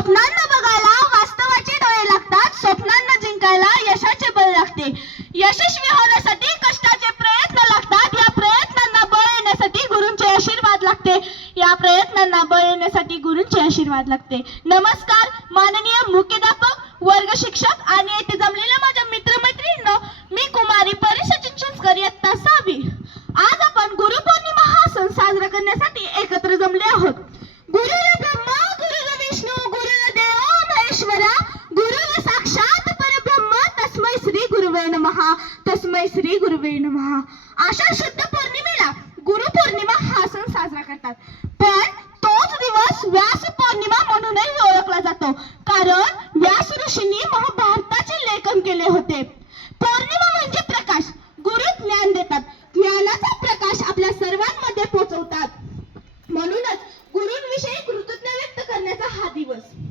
स्वप्नांना बघायला वास्तवाचे डोळे लागतात स्वप्नांना जिंकायला यशाचे बळ लागते. यशस्वी होण्यासाठी कष्टाचे प्रयत्न लागतात या प्रयत्नांना बळ येण्यासाठी गुरुंचे आशीर्वाद लागते. या प्रयत्नांना बळ येण्यासाठी गुरुंचे आशीर्वाद लागते. नमस्कार माननीय मुख्याध्यापक वर्ग शिक्षक आणि येथे जमलेल्या माझ्या मित्रमैत्रिणींनो मी कुमारी परिषद सचिन इयत्ता सहावी. आज आपण गुरुपौर्णिमा हा सण साजरा करण्यासाठी तस्मै श्री गुरुवे महा अशा शुद्ध पौर्णिमेला गुरु पौर्णिमा हा सण साजरा करतात. पण तोच दिवस व्यास पौर्णिमा म्हणूनही ओळखला जातो. कारण व्यास ऋषींनी महाभारताचे लेखन केले होते. पौर्णिमा म्हणजे प्रकाश. गुरु ज्ञान देतात. ज्ञानाचा प्रकाश आपल्या सर्वांमध्ये पोहोचवतात म्हणूनच गुरुंविषयी कृतज्ञ व्यक्त करण्याचा हा दिवस.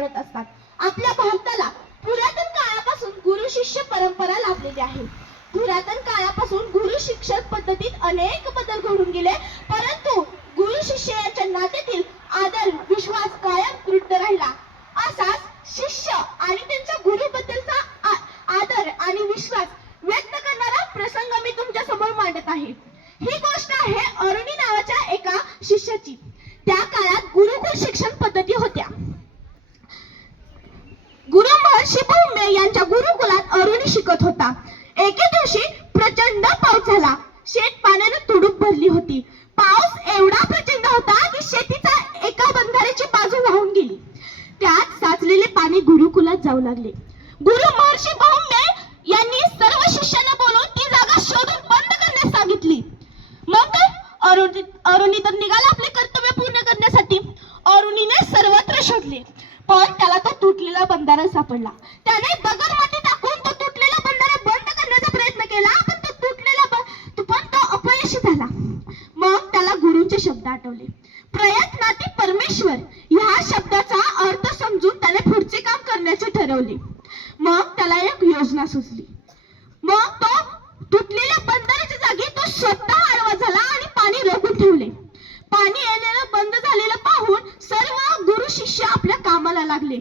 पाडत असतात. आपल्या भारताला पुरातन काळापासून गुरु शिष्य परंपरा लाभलेली आहे. पुरातन काळापासून गुरु शिक्षक पद्धतीत अनेक बदल घडून गेले परंतु गुरु शिष्य यांच्या नात्यातील आदर विश्वास कायम दृढ राहिला. असाच शिष्य आणि त्यांच्या गुरुबद्दलचा आ- आदर आणि विश्वास व्यक्त करणारा प्रसंग मी तुमच्यासमोर मांडत आहे. गुरु महर्षी भौम्य यांच्या गुरुकुलात अरुणी शिकत होता. एके दिवशी प्रचंड पाऊस झाला. शेत पाण्याने तुडूप भरली होती. पाऊस एवढा प्रचंड होता की शेतीचा एका बंधाऱ्याची बाजू वाहून गेली. त्यात साचलेले पाणी गुरुकुलात जाऊ लागले. गुरु महर्षी भौम्य यांनी सर्व शिष्यांना बोलवून ती जागा शोधून बंद करण्यास सांगितली. मग अरुणी अरुणी तर निघाला आपले कर्तव्य पूर्ण करण्यासाठी अरुणीने सर्वत्र शोधले पण त्याला तो तुटलेला बंधारा सापडला त्याने दगड माती टाकून तो तुटलेला बंधारा बंद करण्याचा प्रयत्न केला पण तो तुटलेला पण तो अपयशी झाला. मग त्याला गुरुंचे शब्द आठवले. प्रयत्नाती परमेश्वर ह्या शब्दाचा अर्थ समजून त्याने पुढचे काम करण्याचे ठरवले. मग त्याला एक योजना सुचली. मग तो तुटलेल्या बंधाराच्या जागी तो स्वतः आडवा झाला आणि पाणी रोखून ठेवले. पाणी येण्याला बंद झालेलं पाहून सर्व गुरु शिष्य आपल्या कामाला लागले.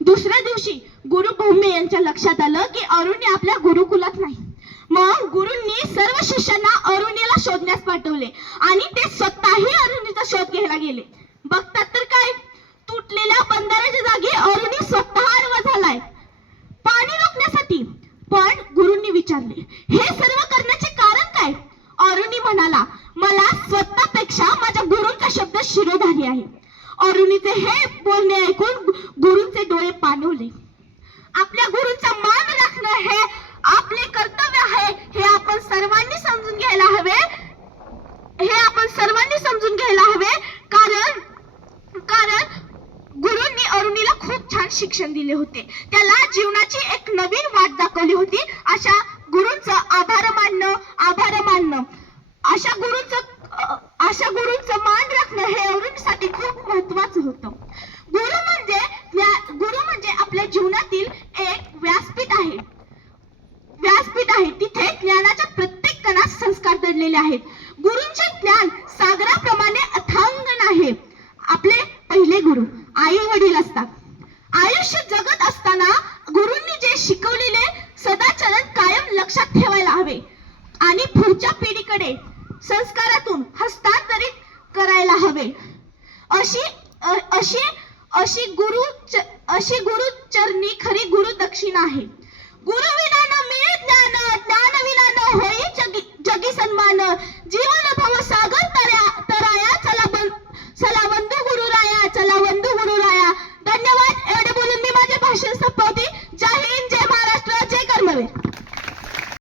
दुसऱ्या दिवशी गुरु भौम्य यांच्या लक्षात आलं की अरुणी आपल्या गुरुकुलात नाही. मग गुरुंनी सर्व शिष्यांना अरुणीला शोधण्यास पाठवले आणि ते स्वतःही अरुणीचा शोध घ्यायला गेले. बघतात तर काय? तुटलेल्या बंधाऱ्याच्या जागी अरुणी स्वतः आडवा झालाय. पाणी रोखण्यासाठी. पण गुरुंनी विचारले हे सर्व करण्याचे कारण काय? अरुणी म्हणाला मला स्वतःपेक्षा माझ्या गुरुंचा शब्द शिरोधारी आहे. अरुणीचे हे बोलणे ऐकून गु- गुरूंचे डोळे पाणवले आपल्या गुरूंचा मान राखणं हे आपले कर्तव्य आहे हे आपण सर्वांनी समजून घ्यायला हवे हे आपण सर्वांनी समजून घ्यायला हवे कारण कारण गुरूंनी अरुणीला खूप छान शिक्षण दिले होते. त्याला जीवनाची एक नवीन वाट दाखवली होती. अशा गुरूंचं आभार मानणं आभार मानणं. अशा गुरूंचं अशा गुरूंचं मान राखणं हे अरुणीसाठी खूप महत्वाचं होतं. गुरु म्हणजे गुरु म्हणजे आपल्या जीवनातील एक व्यासपीठ आहे. व्यासपीठ आहे. तिथे ज्ञानाच्या प्रत्येक कणात संस्कार दडलेले आहेत. गुरुंचे ज्ञान हवे अशी अशी अशी गुरु च- अशी गुरु चरणी खरी गुरु दक्षिणा आहे.